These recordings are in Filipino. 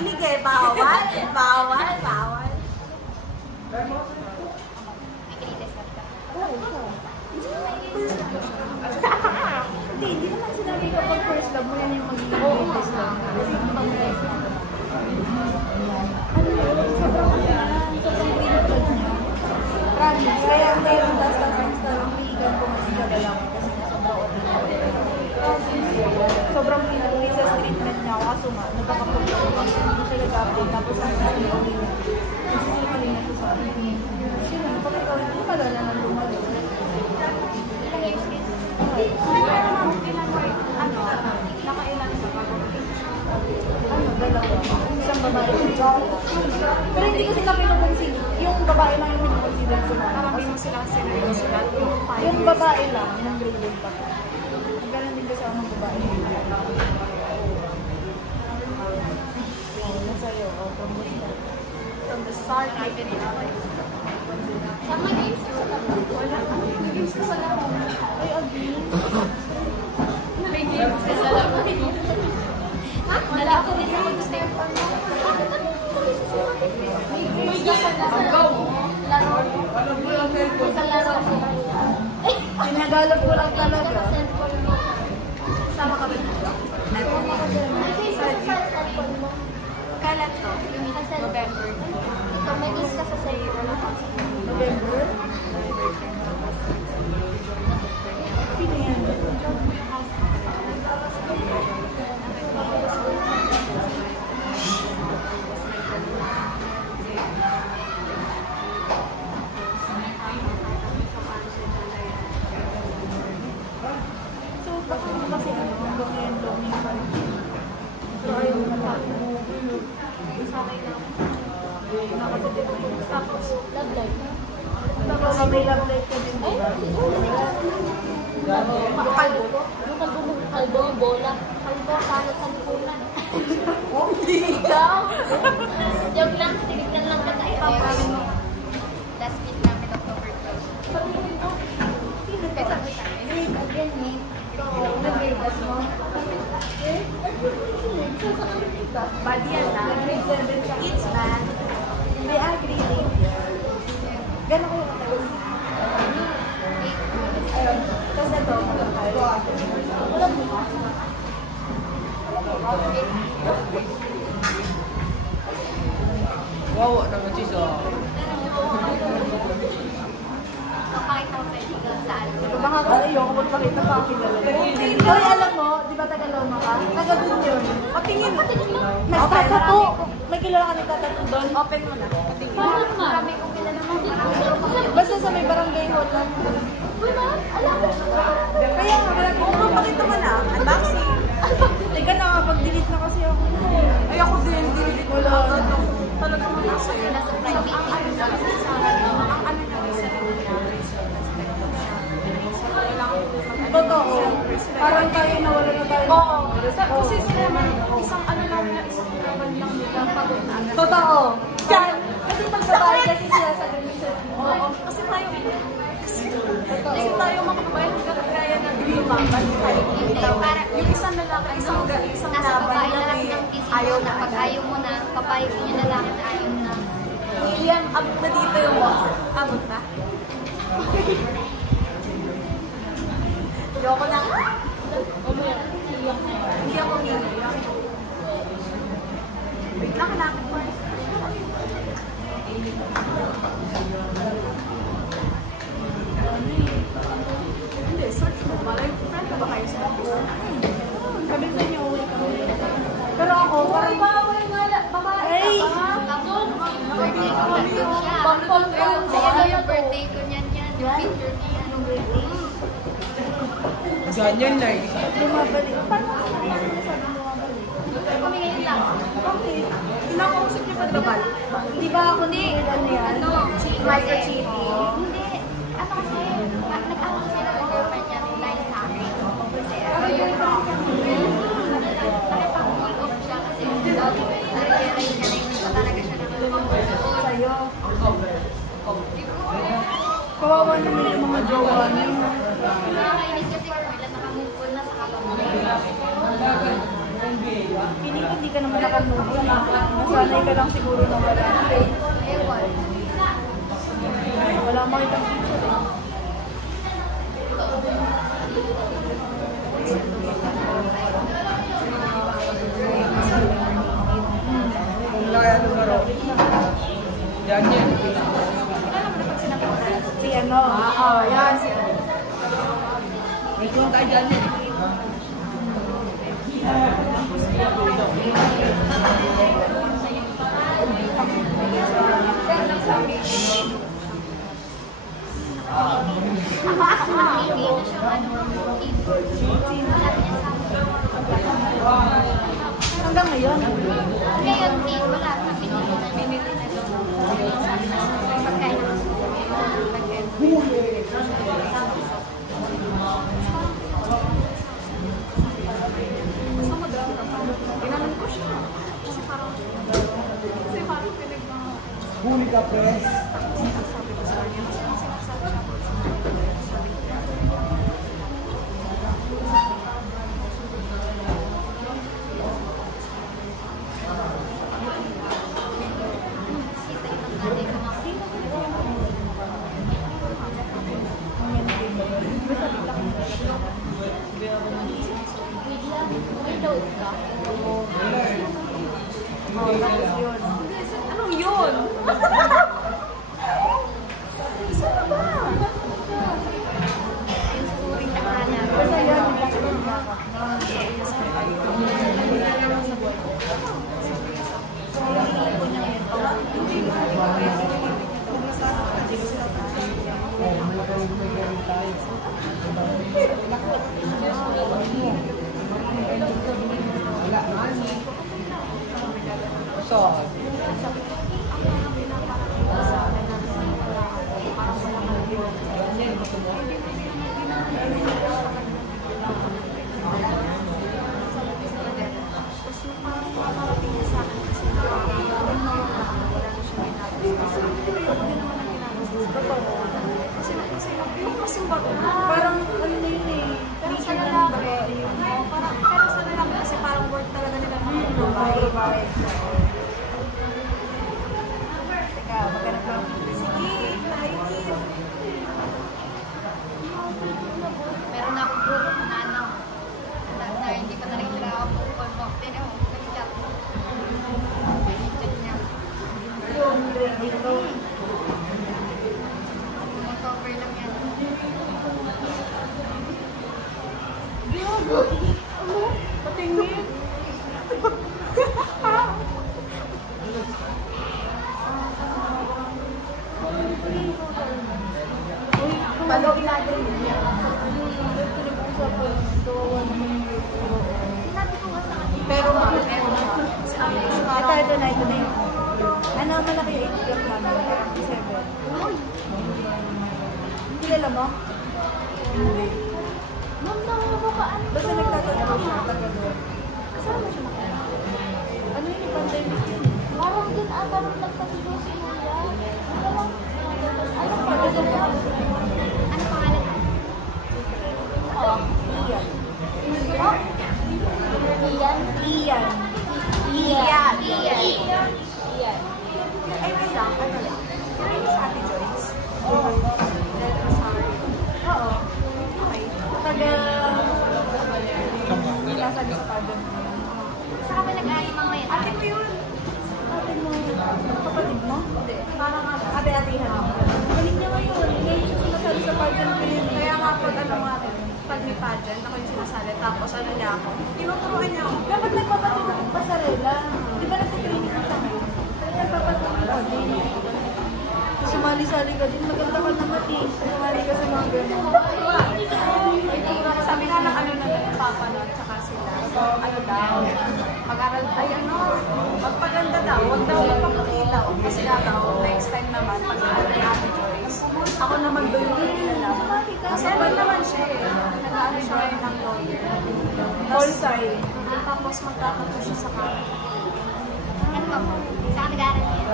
makinig eh. Bawal. Bawal. Bawal. Hindi naman sinabi kapag first love mo yan yung magiging greatest love. Kasi pag ano yun? Sobrang pinag-love niya. Promise. Kaya mayroon dasang starang pihigan ko mas kagalang kasi sobrang pinag-late sa treatment niya ako kaso nga nagkakapag-love kasi hindi siya nag-update tapos ang sabi ko rin na siya sa akin. Yun lang, kapag ikaw hindi malala na lumalo. Ilang years din? Nakailan sa dalawa. Isang babae. Pero hindi ko sila pinukonsider. Yung babae lang yung pinukonsider ko na. Marami mo silang seryoso na. Yung babae lang, ng grade pa. Ganun din kasi ako ng babae. Masaya ako. From the start, I didn't know it. Sama games ko sa wala. Games ko sa laro. Ay, again? May games ka sa laro. Ha? Wala ako din ako gusto yung form mo. May games ka sa laro. Sa laro. Pinagalap ko lang talaga. Sama ka ba dito? Kailan to? November. Ito, may is ka sa sa'yo. November? Sino yan? So, baka kasi hanggang ngayon longing pa rin. So, ayaw mo na Sanay na ako. Nakatutip ako. Tapos, Love life. tapos may love life ka din, di ba? Kalbo. Yung kalbo yung bola. Kalbo, sanot sa lipunan. ikaw! Joke lang, tinignan lang ka tayo. Last week namin, October 12. Wait, again, mate. Nag-grade mo. Bad yan na. It's bad. Hindi, agree. Gano'n ko yung ayun. Tapos ito, wala mo. Wow, naman siya sa... Pakita ko kayo kung saan. Baka kasi yung magpakita pa akin na lang. Hoy, alam mo, di ba Tagaloma ka? Taga-dun yun. Patingin. Nagtatato. May kilala ka nagtatato doon? Open mo na. Patingin. Marami kong kilala mo. Basta sa may barangay hall lang. Uy, ma'am, alam mo. Kaya nga, wala ko. Oo, pakita mo na. Unboxing. Teka na, pag-delete na kasi ako. Ay, ako din. Dinilit ko lang. Talagang mga sa'yo. Nasa private. Ang ano na kasi sa akin, ang ano na kasi sa Totoo. Parang tayo nawala na tayo. Oo. Kasi sila naman, isang ano lang na, isang laban lang nila pagod na. Totoo. Diyan. Kasi pag babae kasi sila sa ganun sa... Oo. Kasi tayo, kasi tayo mga babae, hindi kaya na lumaban. Yung isang lalaki, isang Nasa laban babae lang lahat eh. ng isip Ayaw mo na pag ayaw mo na, papayag mo na lang na ayaw na. William, abot na dito yung abot na. Ayoko lang. Hindi ako niliyak. Wait lang, hanapin ko. Hindi, search mo. Malay, friend ka ba kayo sa ako? Sabi sa inyo, uwi ka. Pero ako, parang... Ay! Birthday ko lang yun siya. Pampol ka. Kaya ba yung birthday ko niyan yan? Yung picture niya nung birthday. Ganyan na eh. Lumabalik. Paano ka naman sabi lumabalik? Kami ngayon lang. Okay. Kinakausap niya pa drabal. Di ba ako ni ano yan? Ano? Micro-cheating. Hindi. Ano kasi, nag-awag sila ng girlfriend niya dahil sa akin. Kasi ano yung nakipag-pull off siya kasi nare-reray niya na hindi pa talaga siya nakapag-pull off. Sa'yo. Kawawa naman yung mga jowa niya. Nakakainis kasi kung ilan nakamove on na sa kapag Feeling ko hindi ka naman nakamove on. Nasanay ka lang siguro na wala. Ewan. Wala makitang picture eh. Yan yan. Si ano? Yan, si May tulong tayo dyan yan. Hindi na siya Hanggang ngayon. ngayon, wala na pinili na doon. Sabi na sa pagkain ng Gusto mo daw na parang ginanong ko siya. Kasi parang pinag Huli ka, press. sabi ko sa kanya. Kasi sinasabi siya ako sa sabi ko. Anong yun? Saan ba? Basta yan, nagkakaroon na ako. So, Parang ano na yun eh. Pero sa lalaki, pero sa lalaki kasi parang work talaga nila Babae. Teka, maghanap lang. Sige, Meron na akong group na ano, na hindi pa talaga ako po. Pero, nag-chat. Nag-chat niya. Yung dito. Mag-cover lang yan. Patingin. Palog natin niya. Pero si Ate is parang Ito na yun. Ano, malaki yung ATM namin. 7. Hindi alam mo? Ma'am, nangungukaan. Basta nagtatanong siya. Tagalog. kasama siya na. Ano yun yung pandemic yun? Parang dun ata nung nagpasigaw si Kuya. Ano pangalan? Oo. Ian. Oh? Ian? Ian. Ian. Ian. Ay, wait lang. Ano lang. Pero yung sa Ate Joyce. Oo. Sorry. Oo. Okay. Taga... Nasa Lispado. Saka ba nag-alimang ngayon? Ate ko yun. Ate mo, kapatid mo? Hindi. Parang Ate-atihan mo. Galing niya ngayon. Ngayon siya sinasali sa pageant ko yun. kaya nga po, ano nga rin, pag may pageant, ako yung sinasali. Tapos ano niya ako, tinuturuan niya ako. Dapat nagpapatulog ng pasarela. Di ba nagsitraining ka sa akin? Kaya nagpapatulog ka din. Sumali-sali ka din. Maganda ka naman eh. Sumali ka sa mga ganun. Sabi nga ng ano na papa no, tsaka sila, ano daw, mag-aral, ay ano, magpaganda daw, huwag daw magpapakila. Kasi nga daw, next time naman, pag-aaral ni Ate Joyce, ako naman doon yung kilala. Kasi ano naman siya eh, nag-aaral siya ngayon ng lawyer. All-time. Tapos magkakapos siya sa kanya. Ano ba po? Saka nag-aaral niya.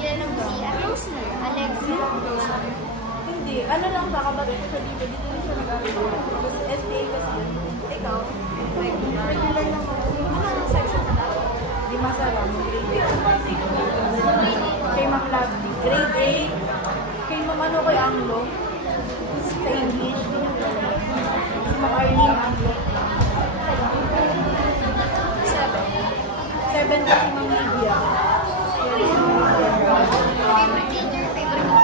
Yan ang si Close na yun. Alex. Hindi. Ano lang sa kabat ko sa dito. Dito rin siya nag-aaral. SPA kasi yun. Ikaw, like, regular lang ako. Ano section ka na? Di masarap. Kay Ma'am Lovely. Grade 8. Kay Ma'am ano kay Anglo. Sa English. Si Ma'am Arlene Anglo. 7 kasi Ma'am Lydia. Favorite teacher, favorite mo.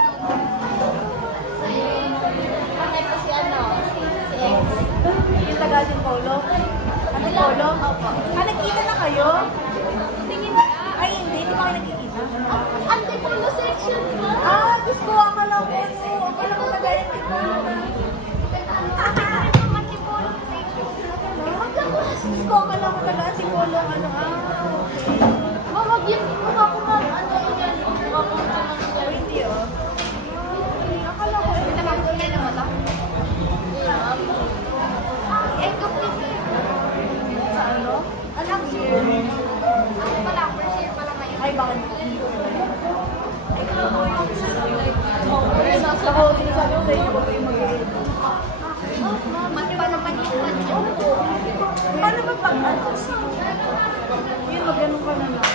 Bakit kasi ano, si X. Yung taga si Polo. Ano Polo? Opo. Nagkita na kayo? Tingin na. Ay, hindi. Hindi pa kayo nagkikita. Antipolo section ba? Diyos ko, akala ko. Akala ko taga yung Antipolo. Antipolo section. Diyos ko, akala ko taga si Polo. Ano, okay. Mamag yun, mukha ko nga, ano yan, mukha ko nga Oh, hindi, oh. Akala ko, Ito naman, kailan mo to? End of the year. sa ano? Alam siya. Ako pala, first year pala ngayon. Ay, bakit? Ikaw po yung Nasa ko, sinasabi ko sa inyo, huwag kayong mag-edit. Mat pa naman yung kanya. Paano ba pag ano? Yun, mag-ganun ka na lang.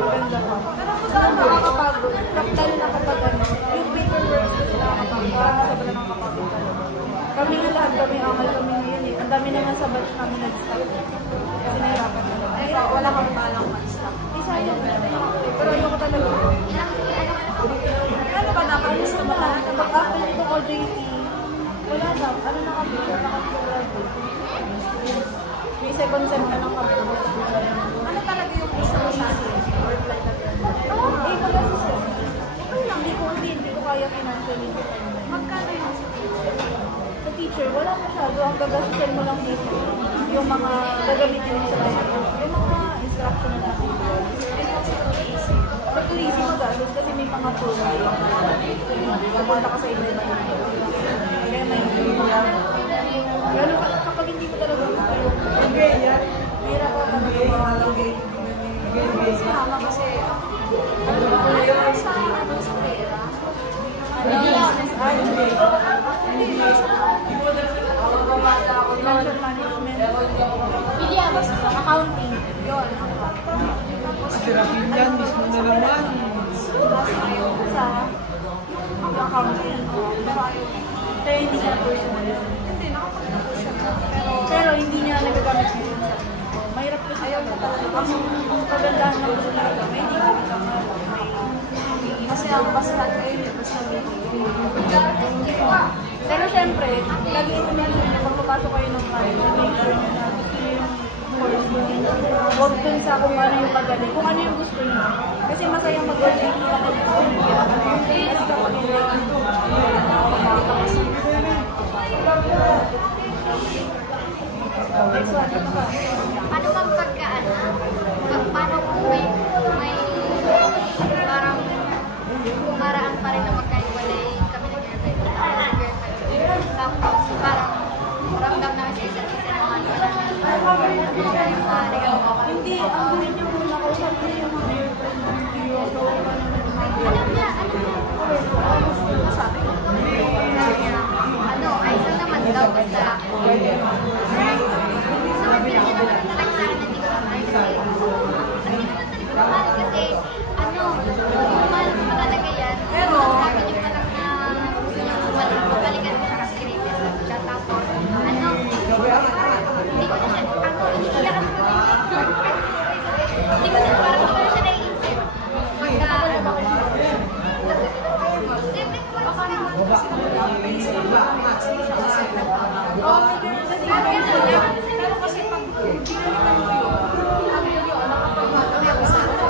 Maganda ka. Pero kung saan nakakapagod, lalo na kapag ano, yung paperwork ko nakakapagod. Parang sobrang nakakapagod talaga. Kami nga lahat, kami amal kami ngayon eh. Ang dami na nga sa batch kami nag-stop. Kasi nahirapan na lang. Ay, wala kang balang mag-stop. Isa yun. Pero ayoko talaga. Ano ba dapat gusto mo lahat? Pag after nito ko JT, wala na. Ano na kami? Nakapag-graduate. May second sem na lang kami. Ano talaga yung gusto mo sa akin? Work like that. Eh, wala sa sem. Okay lang, hindi ko kaya financially. Magkano yung Sa teacher, wala masyado. Ang gagastusin mo lang dito. Yung mga gagamitin mo sa kanya. Yung mga instruction na video. Sa tourism mo gastos kasi may mga tour. Pupunta ka sa iba-iba. Kaya may lalo kapag hindi mo talaga gusto yung hirap ka talaga. si mama kasi ano sa pera? Financial management. Accounting. Yun. Sirapin yan, mismo na naman. Sa accounting. Kaya hindi siya personal. Hindi, nakapagtapos siya na. Pero hindi niya nagagamit yun. Mahirap kasi ayaw mo talaga. Ang kagandahan ng gusto talaga. May hindi kami sama. Kasi ang basahan kayo niya, basta may Pero syempre, lagi ito na yun. Pagpapasok kayo ng kayo, make sure nyo na gusto nyo yung course mo. Huwag dun sa kung ano yung pagaling. Kung ano yung gusto nyo. Kasi masayang mag-graduate kapag gusto nyo. Kasi kapag hindi next one, ano ka? Paano bang pagkaan? Paano kung may parang kumaraan pa rin na magkaiwalay kami ng girlfriend. Tapos parang ramdam namin sa isa't isa naman. Hindi, ang gawin nyo muna ko sa yung mga girlfriend mo. Alam niya. masabi ko. Ano, ay isa naman daw basta. Sabi niya naman talaga sa akin na hindi ko ay hindi naman talaga mahal kasi ano, mahal ko pa talaga yan. Pero sabi niya pa lang na gusto niya balikan ko siya kasi kinikisan siya. Tapos ano, hindi ko na siya, iiyakan ko hindi ko na parang hindi ko na siya naiisip. Pagka siyempre ko parang Pero kasi pag ginagawa mo yun, ano yun, nakapag-mag-isa ko,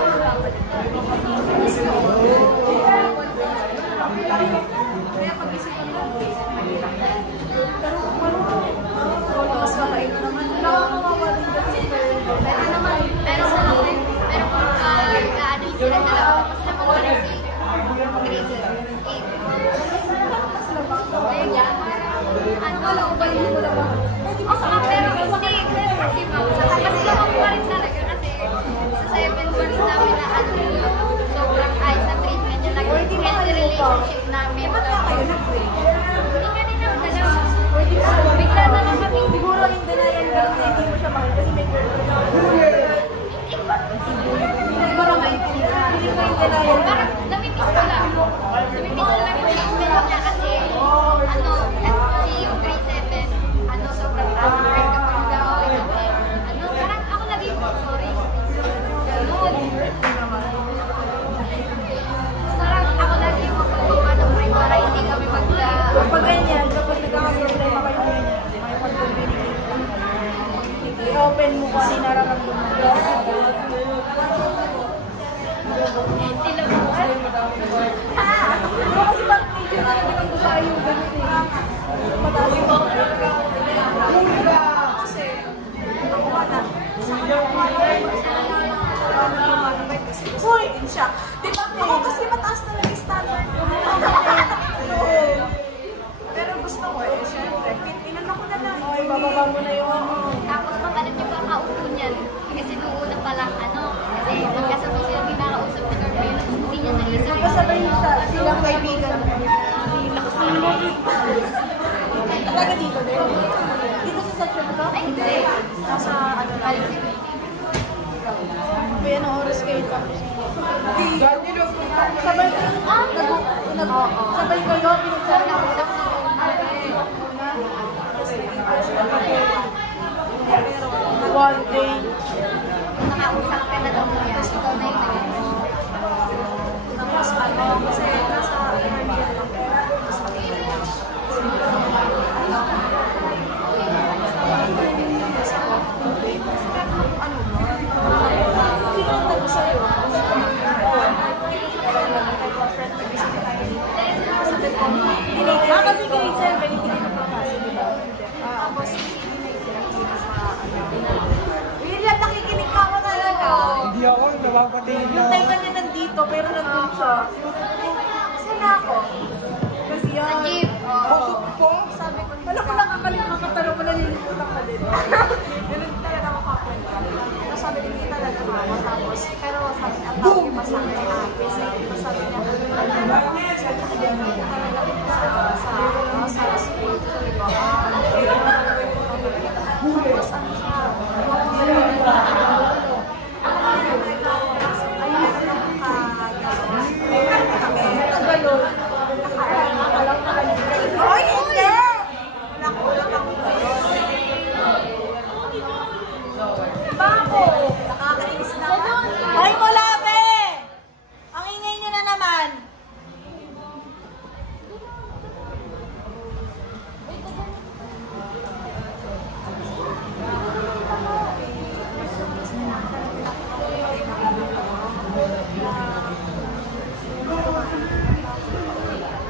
kaya pag-isipan mo, mas makain naman. Pero naman, pero kung ano yung sila dalawa, tapos naman wala si grade 8. Ayun yan. Ano, ba yun? Pero hindi. Kasi kasi naman pa rin talaga kasi sa 7 months namin na ano, sobrang ayos na treatment niya. Nag-healthy relationship friendship namin. Ba't nga kayo nag-break? Hindi nga rin ako talaga. Bigla na lang kami. Siguro yung denial ka na hindi mo siya mahal kasi may girlfriend siya. Siguro maintindihan. Hindi ko yung denial. Parang namimiss ko lang. Namimiss ko lang yung treatment niya kasi ano, kasi yung grade 7, ano, sobrang taas ng grade kapag daw. Ano, parang ako lagi ko, sorry. Ganun. Parang ako lagi ko pagbawa ng friend para hindi kami magla. Kapag ganyan, kapag nagkakaproblema kayo ganyan, may pag-communicate. I-open mo kung ano yung nararamdaman mo. Sila mo. Pero kasi pag medyo na hindi ko sa yung ganito eh. Mataas yung Kasi, ako wala. Kasi gusto din siya. Di ba ako kasi mataas na lang yung standard ko. Pero gusto ko eh, syempre, inano ko na lang. Ay, bababa mo na yung Tapos magalit yung kakaupo niyan. Kasi nung una pa lang, ano, kasi magkasabay sila pinakausap ni Carmelo, hindi niya naisip. kasabay siya, silang kaibigan. Lakas mo naman. Talaga dito din? Dito sa section mo to? Ay, hindi. Nasa ano lang. May anong oras kayo tapos? Sabay kayo? Sabay kayo? Pinagsabi na ako. One day. Nakausap ka na daw niya. Tapos ikaw na yung nag-crush. Tapos ano, kasi nasa Caribbean lang. Tapos Kasi grade 7, hindi ka napapasok, di ba? tapos William, nakikinig ka mo talaga. Hindi ako, napapatingin Yung na time na niya nandito, pero nandun siya. Saan ako? Kasi Sa yan. jeep. Pasok po! Sabi ko, Alam ko nakakalimang katanong mo, nalilimutan ka din. ganun talaga makakwento. Tapos sabi ko, hindi talaga ako. Tapos, pero sabi niya, ang tawag pa sa akin ay Ate. Sabi niya, sa school. Sabi ko, tapos ano siya, Tagayon. Hoy, hindi! Nakulang ako ngayon. Bako! Nakakainis na. Ay, mulabe! Ang ingay nyo na naman.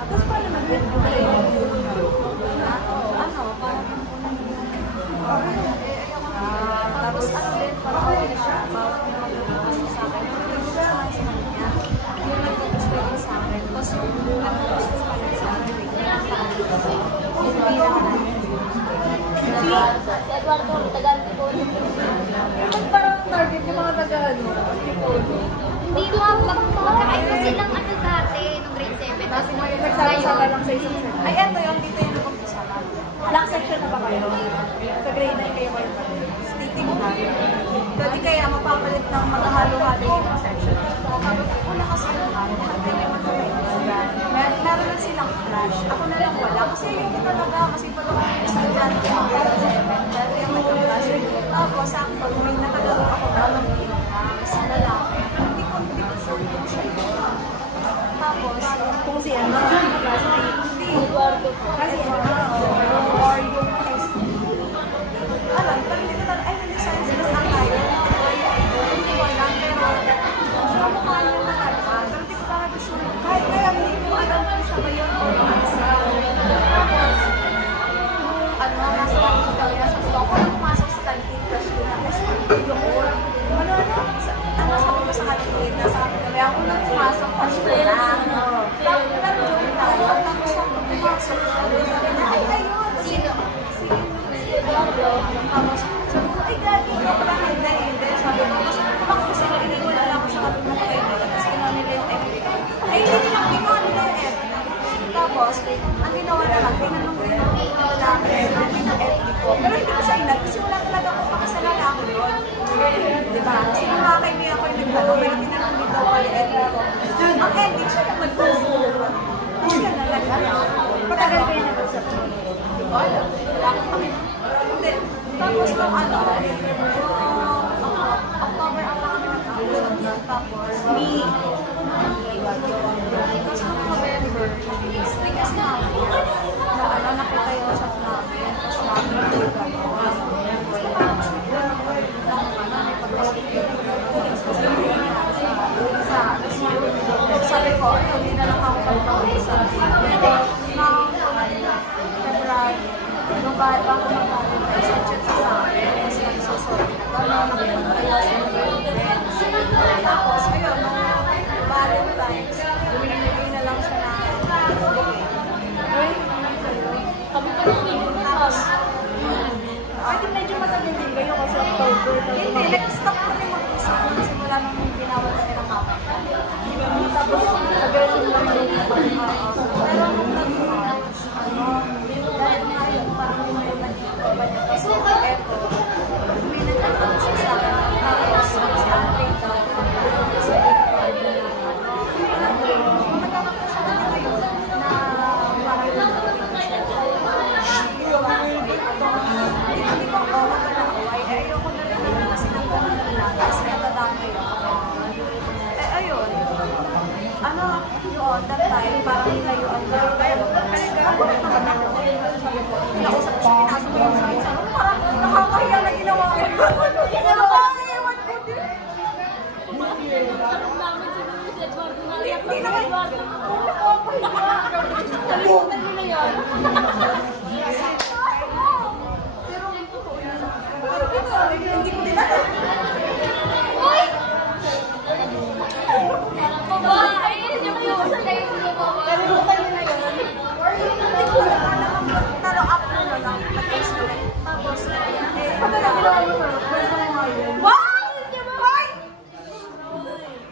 Tapos paano mag-bend Tapos ano din, parang okay siya. Bawat na magbubukas sa akin. Yung gusto sa kanya. Yung nagbubukas din sa akin. Tapos yung nagbubukas sa akin sa akin. Yung pinaka-natin. Si Eduardo, tagaan ko. Ba't parang target yung mga taga-ano? Hindi mo, magkakaiba silang ano dati, nung grade 7. Tapos Nagsama-sama lang sa isang section. Ay, eto yung dito yung nag-umpisa na. Black section na ba kayo? Sa grade 9 kayo kayo pa. Titignan. Pwede kaya mapapalit ng maghalo-halo yung section. Sabi ko, wala kasi yung halo. Hantay naman ko meron na silang flash. Ako na lang wala. Kasi hindi talaga. Kasi pag ako yung estudyante ng grade 7, dati yung nag-flash. Tapos, sakto, may nakagaro ako ng sa lalaki. Hindi ko sure kung siya yun. Tapos, Kung si ano? hindi. Eduardo po. Kasi or yung high school. Alam, pag hindi ko ay nag-design sila sa akin. Hindi ko alam, pero sa mukha niya matanda. Pero hindi ko talaga sure. Kahit kaya hindi ko alam kung siya ba yun o isa. Tapos, ano, nasa kantin daw yan. Sabi ko, ako lang pumasok sa kantin. Crush ko na. Ay, sabi ko yun. Ano, sabi ko sa kantin. Sabi ko, kaya ako lang pumasok. Crush ko na. Tapos, joke tayo. Tapos, ako pumasok. Sabi na, ay, ayun. Sino? Tapos, sabi ko, ay, gagi ka pala. Hindi. Sabi ko, tapos, tumakbo sila. Iniwala lang ako sa kapit ng kaibigan. Tapos, kinuha nila yung F. Ay, hindi nila. Kinuha nila yung F. Pero hindi ko siya inad kasi wala talaga akong pakasalan ako doon. Diba? Kasi nung nakakaibigan ko yung nagtanong, may tinanong dito ko yung ending ko. Ang ending siya yung mag-post. Kasi ka na ano. Patagal kayo nag-usap mo. Wala akong pakita. Hindi. Tapos nung ano, October ata kami nagkakausap doon. Tapos, tapos nung November, tigas na ako. Na ano, nakita yung usap namin. Tapos namin nagkagawa. Tapos nakakos na lang ako may pagkakita. Tapos sabi ko, ayun, hindi na lang ako pagkakita. February, nung bago mag-alit, sa chat sa akin, kasi nagsusorry na gano'n, nakipag-ayos na friends. Tapos, ayun, nung Valentine's, binibigay na lang siya na bouquet. Sabi ko yung Tapos, pwede medyo matagal din kayo kasi October. hindi, nag-stop kami mag-usap kasi wala nang binawal kami ng mama. Tapos, nag-girl lang yung Pero nung nag-March, dahil nga yun, parang yung mga nagkita ba niya. Kasi eto, may nagkakasya sa akin. Tapos, si ate daw, sa card na kung nagkakasya na ngayon, na parang yung hindi ko ako mag-away. Ayoko na rin naman kasi nang gano'n na lang. Kasi natadami ako. Ayun. Ano, yun, that time, parang nilayuan na. Pero, ako rin naman ako. Pinausap ko siya, pinasa ko yung sa'yo. Parang nakakahiya na ginawa ko. Ginawa ko, ewan ko din. Hindi naman. Kalimutan nila yan. Hindi ko din alam. Uy! Ayun, yung iusan kayo sa baba. Kalimutan nila yun. Hindi ko na alam. Pero after na lang, nag-face ko rin. Tapos, Pag nagagawa mo sa wow! Why?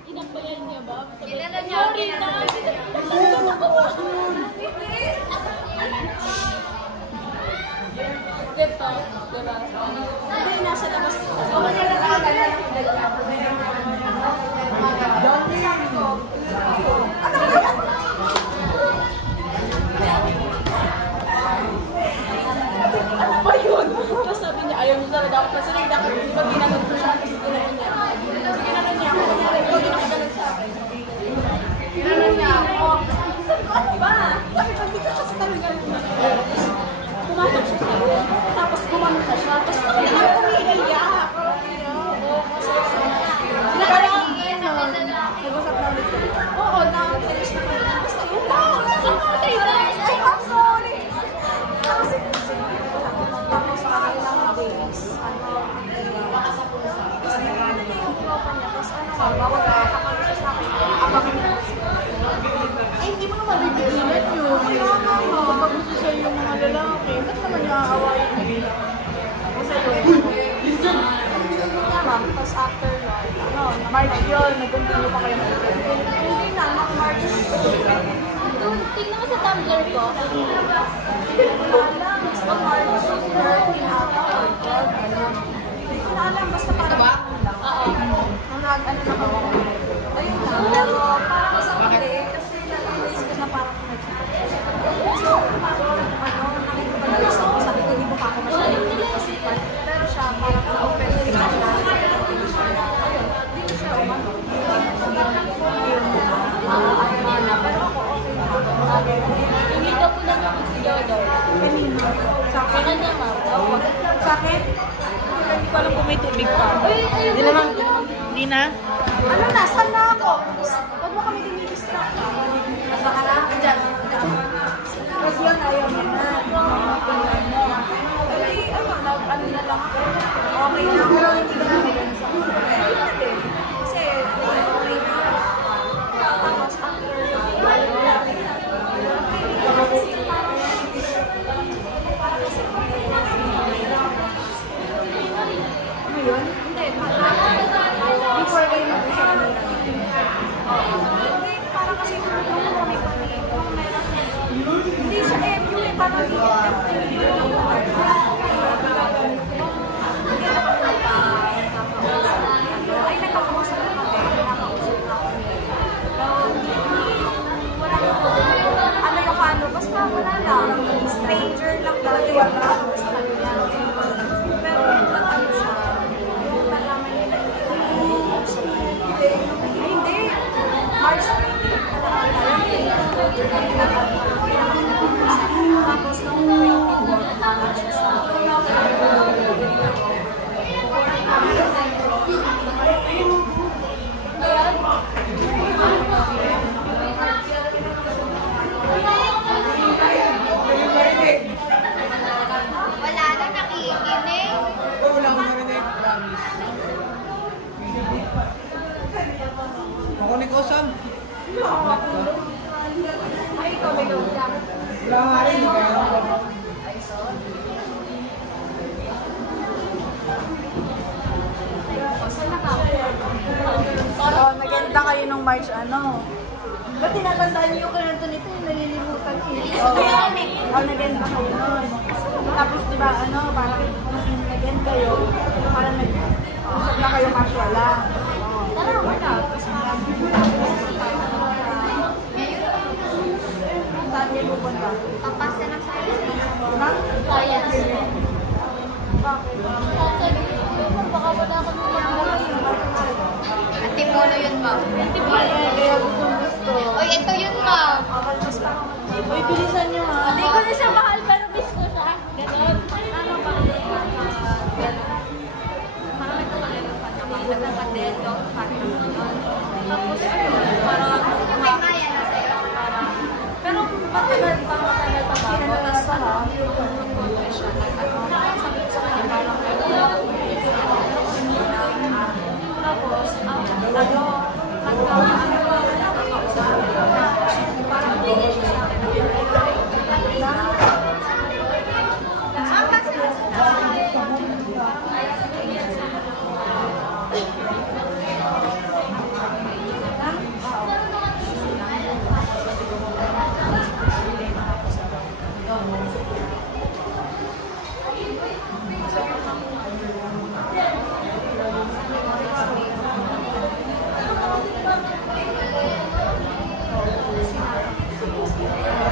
Inabayan niya ba? Kilala niya ako Dito, diba? Hindi, nasa labas ko. O, kanya na nakagala ng sabi ko, ano kaya? Ano ba yun? Tapos sabi niya, ayaw niya talaga ako. Kasi nagdakot, di ba ginagod ko siya? Tapos ginagod niya. Tapos ginagod niya ako. Kunyari, ikaw ginagod sa akin. Ginagod niya ako. Sabi ko, ano ba? Sabi ko, hindi ka kasi talaga. Pumasok siya sa akin. Tapos gumamit na siya. Tapos nakita ako umiiyak. Nakatingin na wala na. Nag-usap na ulit kami. Oo, na-finish na kami. Basta yun na. Nakamatay na. Ay, I'm sorry. Kasi, tapos nakailang days, gusto niya yung tropa niya. Tapos ano nga, bawag nakakapag siya sa akin. Abang niya. Ay, hindi mo naman bibigilan yun. Kapag gusto siya yung mga lalaki, ba't naman niya aawayin yun? Kasi yun. Tapos after nun, March yun, nag-continue pa kayo mag-usap. hindi na, March. Tingnan mo sa Tumblr ko. Wala, basta March 13 ata or 12, ano. Hindi ko na alam, basta parang lang. Nung nag-ano na ako. Ayun na, pero parang sa huli, kasi nag-realize ko na parang so, nakikipag-alis ako, sabi ko, hindi ko pa ako masyadong pinag-isipan. Pero siya, parang na-open ko na ayun, hindi siya umano. Ayun na, pero ako okay na ako. Hindi daw po lang ako si Dodo. Kanino? Sa kanya, ma'am. Sa akin? Hindi ko alam kung may tubig pa. Uy, ayun. Hindi naman. Hindi na? Ano na, saan na ako? Ba't mo kami dinidistract? Nasa harap? Diyan. Kasi yun, ayaw mo na. Ayaw mo. Ay, ano na lang ako. Okay na ako. Pero hindi ka namin sa Hindi. Kasi, okay na ako. Tapos, after ano yun? hindi, Before kayo mag-usap nila. hindi, parang kasi nung kami hindi siya MU eh, parang hindi Ako ni Kosam. Ay, ikaw may load ka. Wala nga rin. Ay, sorry. Saan na ka? Oh, naganda kayo nung March, ano? Ba't tinatandaan niyo yung kanto nito yung nalilimutan niyo? Oh, naganda kayo nun. Tapos, di ba, ano, parang naganda kayo, parang nag-usap na kayo casual lang. Tara, wala. Tapos parang, saan kayo pupunta? Pagpas na lang sa akin. Ha? Oh, yes. Bakit? Baka wala ka nung Antipolo yun, ma'am. kaya gusto. Uy, ito yun, ma'am. Uy, bilisan niyo ha. Hindi ko na siya mahal, pero miss ko siya. Ganon. Ano ba? Parang ito kalero pa naman. Nagkakadel, dog, parang yun. Tapos, ayun, parang, Kasi yung may maya na sa'yo. pero matagal pa bago. Tapos, nag-congress siya. Sabi ko sa kanya, parang, tapos, ano, nagkakausap. Parang, hindi siya sa akin.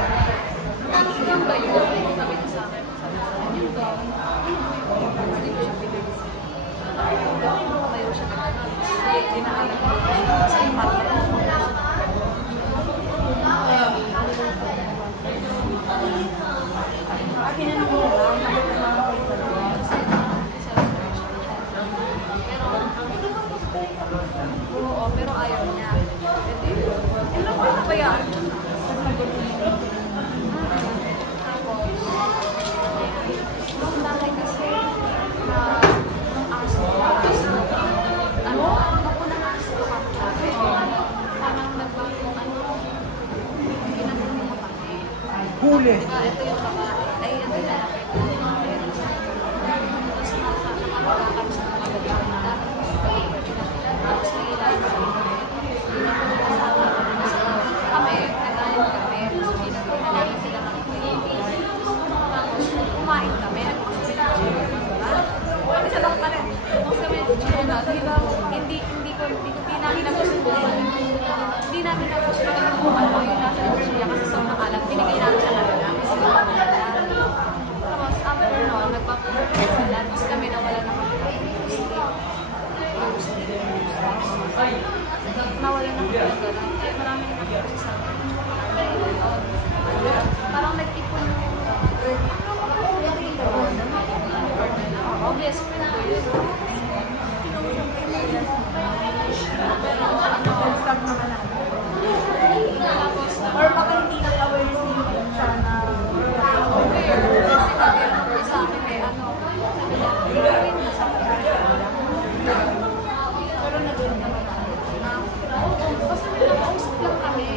Ano ba yun? Sabi ko sa akin, yun ba? Hindi ko siya pinag-isip. Gawin mo kayo siya nagkaroon. Dinaanan ko. Kasi yung partner. Kinanong ko lang, bakit naman ako yung dalawa? Oo, pero ayaw niya. Ilan ko na ba yan? Nung dati kasi, na nung aso, ano, ako na aso ka parang nagbagong, ano, ginagawa mo kami. Huli. Diba, ito yung babae. Ay, ito yung lalaki. Tapos nakakapag sa mga gagawin. Tapos may ilan kami, nagalit kami. Tapos ginagawa namin sila ng tapos kumain kami. Isa lang pa rin. Kung sabi, hindi namin nagustuhan kung ano yung nasa siya kasi sa mga alam, binigay namin sa kanila. Tapos after no, nagpapunta sila. Tapos kami nawala na kami. Nawala na kami. Marami na kami sa parang nagtipon obvious Or baka hindi na aware siya na sa akin eh, ano pero nagawin naman basta nag-ausap lang kami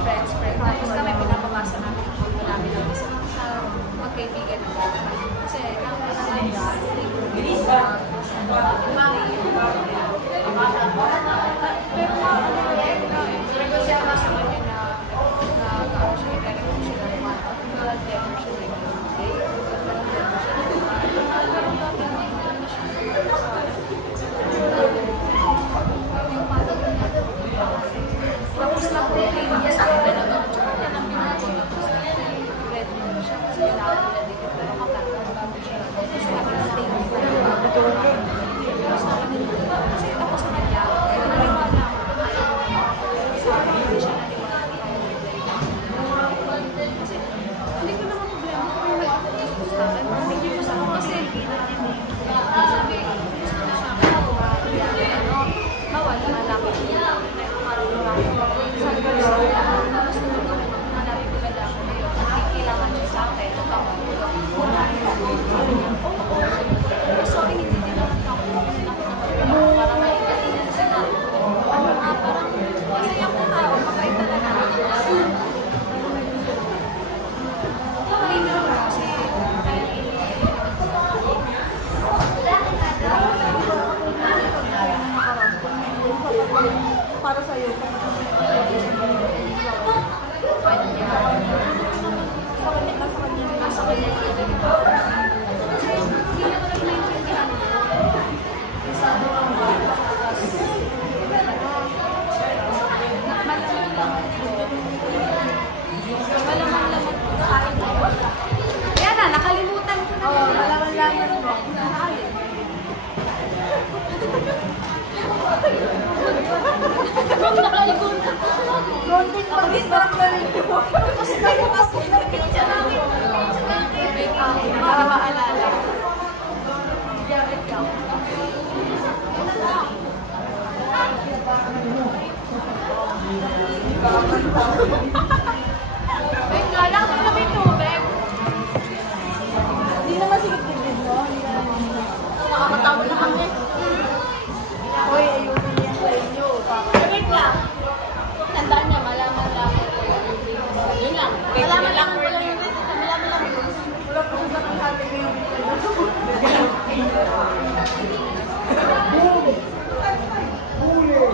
friends tapos kami pinapabasa namin yung namin sa magkaibigan kasi pero pero siya sa kanya na nag-ano siya direct siya na tapos na po niya sa akin na tsaka na pinagod red siya kasi pinawag na dito pero kapag bago siya kasi sabi na tingin ko pero sa akin kasi ako sa kanya naniwala ako sa akin hindi siya naniwala kasi hindi ko naman problema kung may ako sa akin hindi ko sa akin kasi sabi gusto na sa akin ano mawala lalaki siya parang lalaki sabi ko gusto na ito hanapin ko ba ako ngayon kailangan siya sa akin sorry hindi din naman ako kasi ako parang maigat kasi ano nga parang Para sa'yo. Nasa kanya. Yan na, nakalimutan ko na. Oo, malaman-laman mo. Nakalimutan ko. Konting pag-distract na rin mo. Kasi picture namin. Para maalala. Wait nga lang, sino may tubig? Hindi naman sigit-sigit, no? Hindi naman. Nakakatawa na kami. Hoy, ayusin niya sa inyo. Wait lang. Tandaan niya, malaman lang. Yun lang. Malaman lang ko lang yun. Malaman lang yun. Wala po sa kalahati ko yung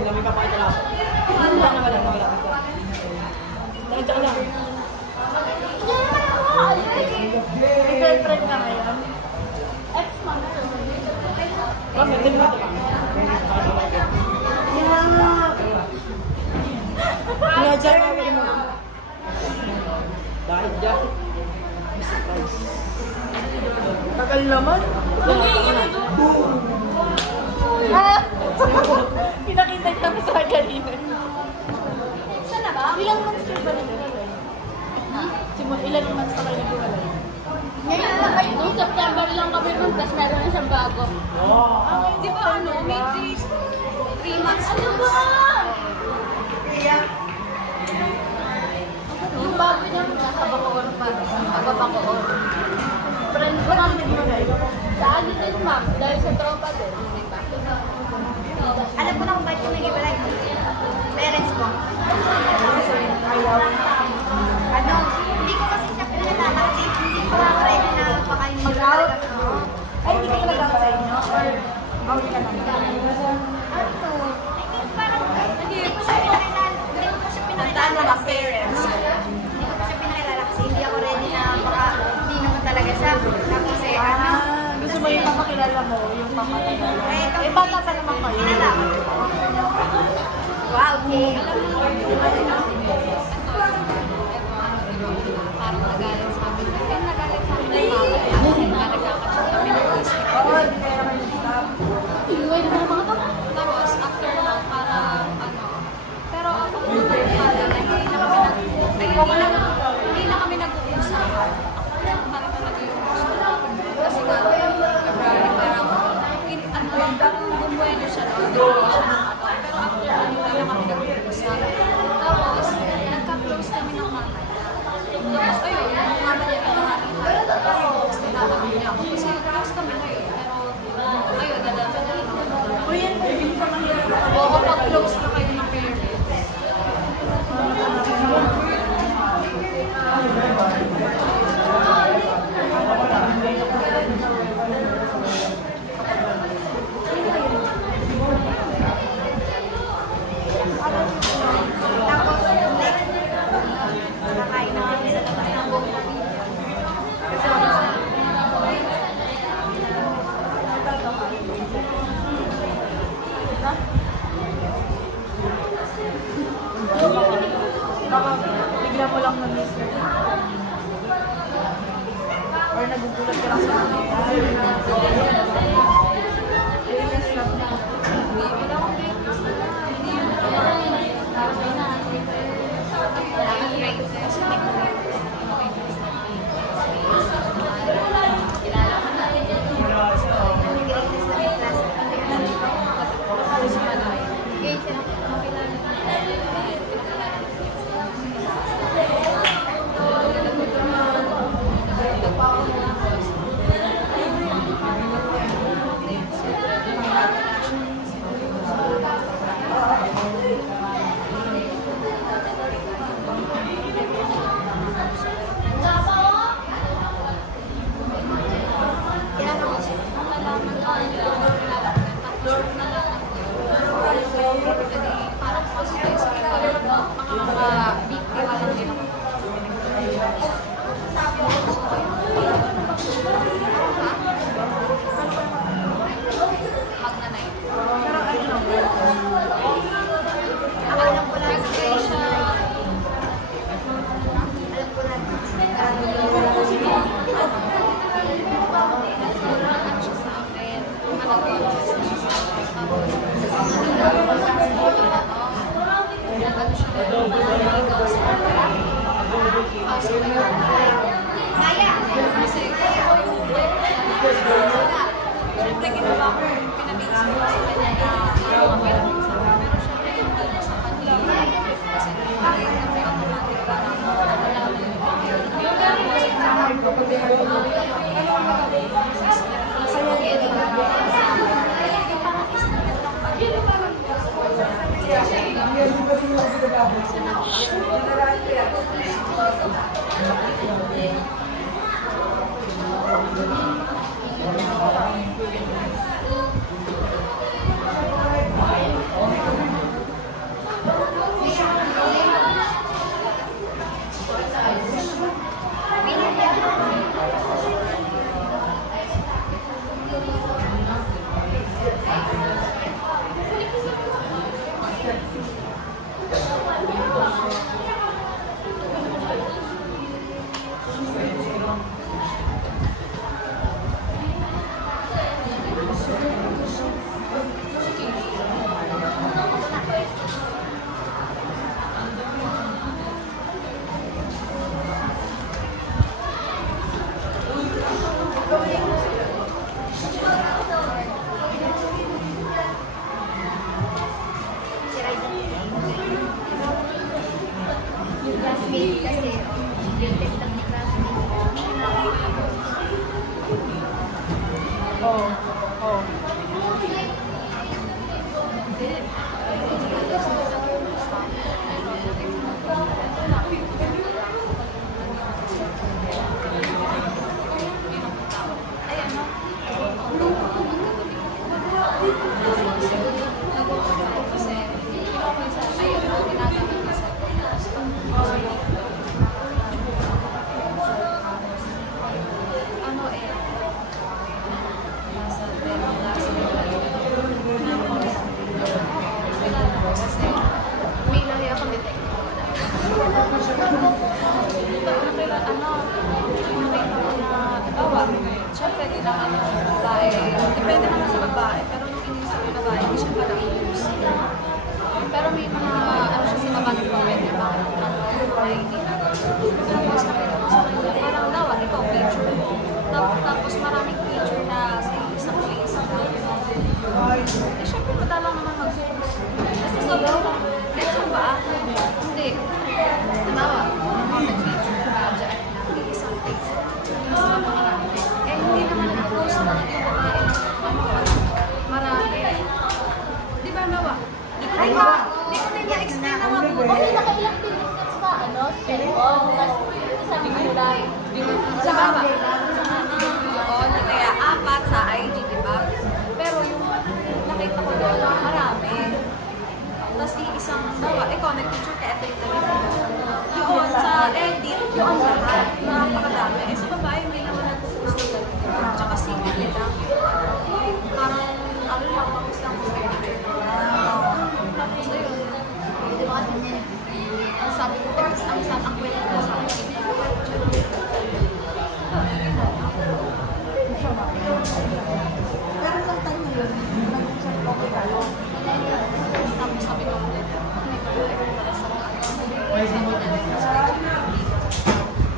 Kami pa pakita lang. Wala na wala. Diyan lang. May girlfriend ka ngayon? Ex-mom. Ma'am, hindi mo ito pa. Kaya dyan kami mo. Dahil dyan. Surprise. Tagal naman. Pinakita kami sa kanina. Saan na ba? Ilang months kayo ba naghiwalay? Ilang months pa kayo naghiwalay? Ngayon lang kayo. Noong September lang kami nun, tapos meron na siyang bago. Di ba ano? May 3 months. Ano ba? Yung bago niya, nasa Bacoor pa. Taga Bacoor. Friend ko lang naghiwalay. Sa ano din, ma'am? Dahil sa tropa din. Alam ko na kung bakit yung nag-iwalay. Parents ko. Ano, hindi ko kasi siya pinalala kasi hindi ko ako ready na baka yung Mag-out? Ay, hindi ka talaga sa inyo? Or out ka naman? Ano? Parang hindi ko siya pinakilala. Hindi ko siya pinakilala Tandaan mo na, kasi. parents. Hindi ko siya pinakilala kasi hindi ako ready na baka hindi naman talaga siya. Tapos ano? Gusto mo yung papakilala mo, yung papakilala? Eh, bata pa naman kayo. Pinala. Wow, okay. Parang nagalit sa amin. Kaya nagalit sa amin ng mama. Kaya nagkakasya kami ng isip. Oo, hindi kayo naman stop. Iluway naman ang mga to. Tapos, after nun, para, ano, pero ako naman para na hindi na kami nag-uusap. Ako lang parang talaga yung gusto. Kasi nga, February, parang, bumuelo siya lang. Pero after nun, hindi na kami nag-uusap. Tapos, nagka-close kami ng mama. Tapos, ayun, yung mama niya pinakakita. Tapos, tinatanong niya ako. Kasi close kami ngayon. Pero, ayun, nalaman na lang ako. Uy, yan, hindi pa mahirap. Oo, kapag close na kayo ng parents. Tapos, like, nakain na kami sa labas ng buong kasi ako sa Baka bigla mo lang na-miss na. Or nagugulat ka lang sa nangyayari. Ayun, na-stop na. Wala akong breakfast na lang. Hindi yun. Okay na. Kasi may kilala ko na. greatest na may class. Tapos sa Malay. Okay, sila makilala ko. Nalaman ko. Tapos nalaman ko. sa kaya. Kasi gusto ko yung buhay ko. Siyempre, ginawa ko yung pinag-iisip ko sa kanya na okay lang sa akin. Pero siyempre, yung dito sa kanila, kasi bakit na may automatic parang alam mo yung classmate kasi, latest lang ni classmate. Siyempre, di naman yung babae. Depende naman sa babae. Pero nung inisip yung babae, hindi siya parang i-use. Pero may mga, ano siya sa babae ko, pwede ba? Hindi na. Tapos nakita ko sa kanya, parang daw, ikaw picture mo. Tapos maraming picture na sa isang place na. Eh, syempre, madalang naman mag-focus. Kasi sobrang, ito ba? Hindi. Tanawa, mag-picture ka dyan na isang place. Hindi naman nag-post na yung babae marami. Di ba, Mawa? Ay, ma! Di ko din na-explain na mabuti. Okay, nakailang tinis ka, ano? Cellphone, tapos sabi ko lang. Sa baba. Oo, kaya 4 sa IG, di ba? Pero yung nakita ko doon, marami. Tapos isang dawa, ikaw nag-picture ka, ito yung talaga. Yun, sa edit, yung lahat, napakadami. Eh, sa babae, may naman nagpo-post na gano'n. Tsaka single nila. Parang, ano lang, tapos lang sa picture. Tapos, ayun. Di ba kasi niya? Ang sabi ko, ang kwento ko sa akin. Pero sa time na yun, nag-usap ko kay Carlo. Tapos sabi ko, may babae para sa mga. Sabi na sa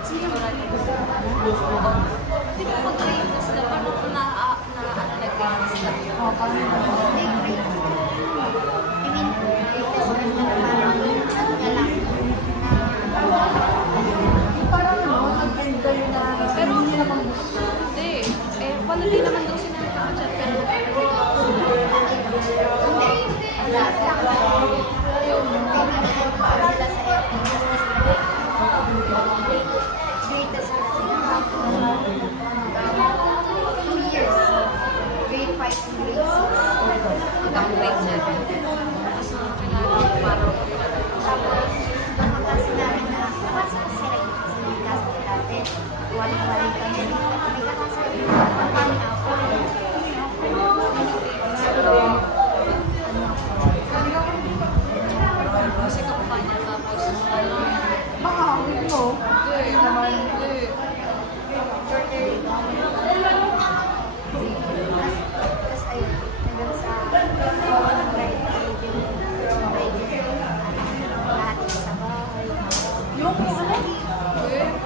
sige mo lang yung di ba mag-train na sila? Paano ko na ano nag-train sila? Hindi, great. I mean, latest lang na parang nga lang Parang ano, nag-enjoy na. Pero hindi naman gusto. Hindi. Eh, wala din naman daw sila nagkakachat. Pero wala lang. Para sila sa FB. Greatest kasi. 2 years. Grade 5 to grade 6. hanggang grade 7. Tapos nung kailangan parang Tapos, ang kaklase namin na, kaklase kasi sila yung kasi yung klase natin. Walang-walang kami. May kaklase kami na kami ako. kasi kampanya tapos ano, Baka, hindi mo. hindi naman, hindi. Tapos ayun, hanggang sa grade 8, lahat sa bahay. Yung isa. Hindi.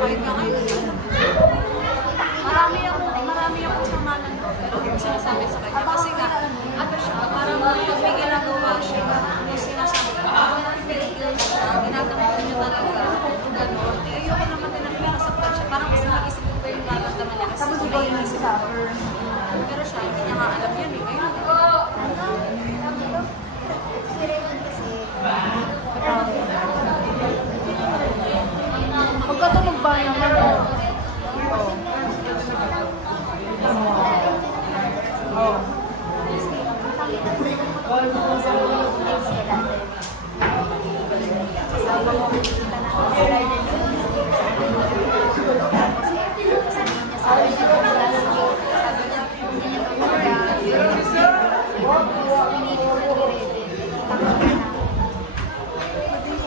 kahit nga ngayon. Marami akong sama ng loob, pero hindi ko sinasabi sa kanya. Kasi nga, ano siya, parang pag may ginagawa siya, yung sinasabi ko, pinigil siya, ginagawa niya talaga, gano'n. Ayoko naman din na pinakasaktan siya, parang mas naisip ko pa yung nararamdaman niya. Kasi Tapos ikaw yung suffer. pero siya, hindi niya nga alam yan eh. Ngayon, Si Raymond kasi, Magkatunog ba naman?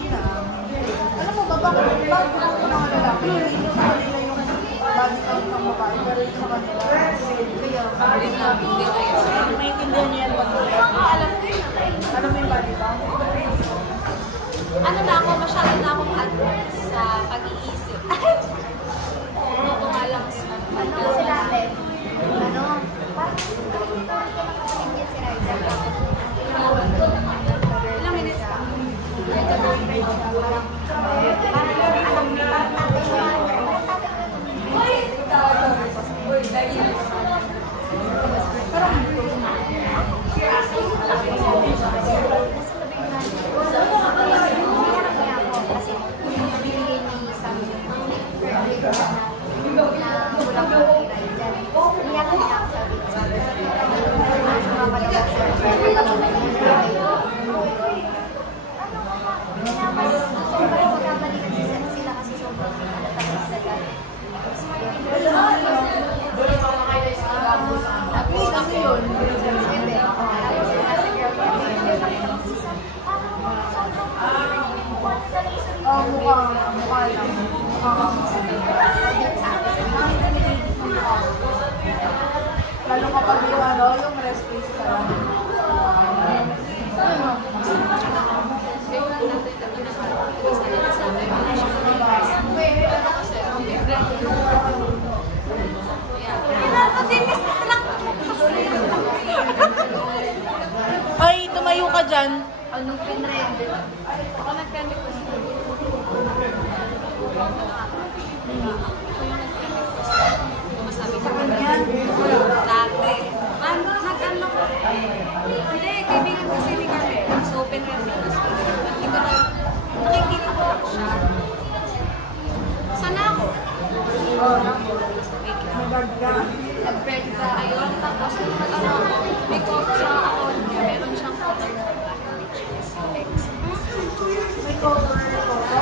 Alam mo ba, bakit ako ng lalaki, hindi nyo sa kanila yung body count ng babae, pero yung sa kanila, kaya, maintindihan niya yan ba? Alam mo yung body count? ano na ako, masyado na akong advance sa pag-iisip. Ano ko nga lang sa ano kasi natin, ano, parang nakapagpapalingin si Ryder. ilang minutes ka? Mukha lang. Lalo kapag yung ano, yung rest face ka lang. Ay, tumayo ka dyan. Anong pinrende? Ako nag-trending ko siya. Masabi sa kanya. Dati. Nag-ano ko. Hindi, kaibigan kasi ni Kami. So, open trending ko siya. Hindi ko na, nakikita ko lang siya. Sana ako. Nag-friend ka. Ayun. Tapos, ano, may call sa account niya. Meron siyang cover na May cover photo?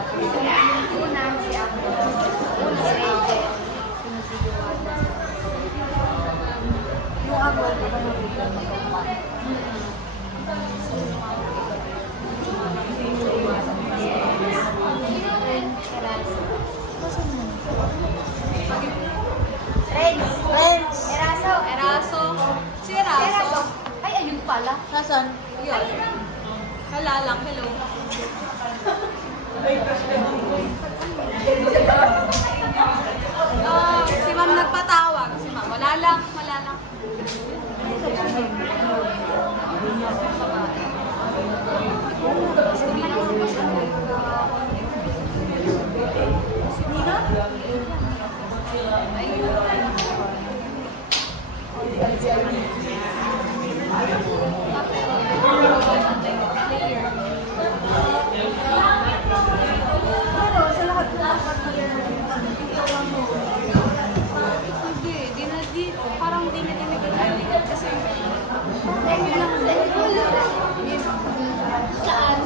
Una, si Apple. Una, si Raven. Sinusigawan. Yung Apple, di ba nakita? Friends. Eraso. Eraso. Si Eraso. Eraso. Ay, ayun pala. Nasaan? Yun. Hala lang. Hello. Si ma'am nagpatawag. Si ma'am. Wala lang. Wala lang. Pero sa lahat ng kapag-year na yun, ikaw lang mo. Hindi. Parang di na tinigil. Kasi Saan?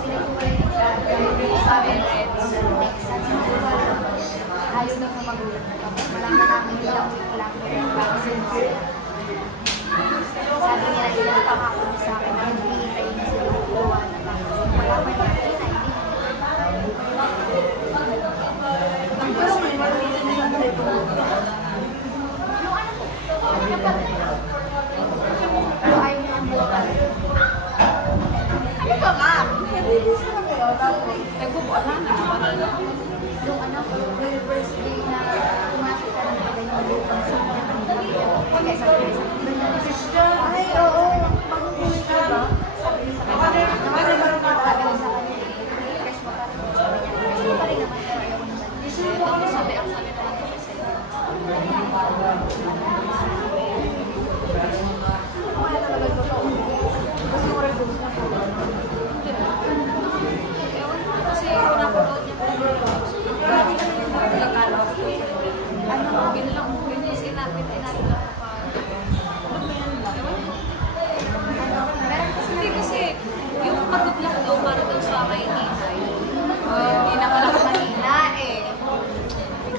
sabi ng Reds. Ayaw daw na magulat. Malaman namin ilang week lang. Sabi nila, ilang pangako niya sa akin na hindi tayo na sila gawa na lang. Malaman natin na hindi. Pero may marunong na sa ito. Yung ano po, yung ayaw niya ang buwan. Wala na. Yung ano, yung first day na pumasok ka ng pagay ng lupang sa kanya sa ay, oo. Pag-uwi ka ba? Sabi sa kanya, nakalimutan ka tagal sa kanya. Fresh mo pa rin. Fresh mo pa rin naman. Pero ayaw ko naman. Tapos sabi naman ko kasi. Kaya talaga ito pa. Kasi mo rin gusto na po. Ewan ko kasi napanood niya po. Grabe ka naman nakakala ko. Ano, binusin natin lang pa. Hindi kasi, yung pagod lang daw para daw sa kay Ninay. Hindi na pala kanina eh.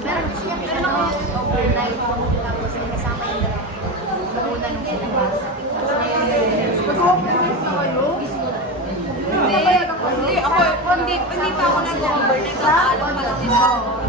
Meron siya, pero overnight. Tapos kasama yung dalawa. Nauna nung sinabasa. Tapos Mag-overnight na kayo? Hindi, ako, hindi pa ako nag-overnight. Alam pa lang nila ako.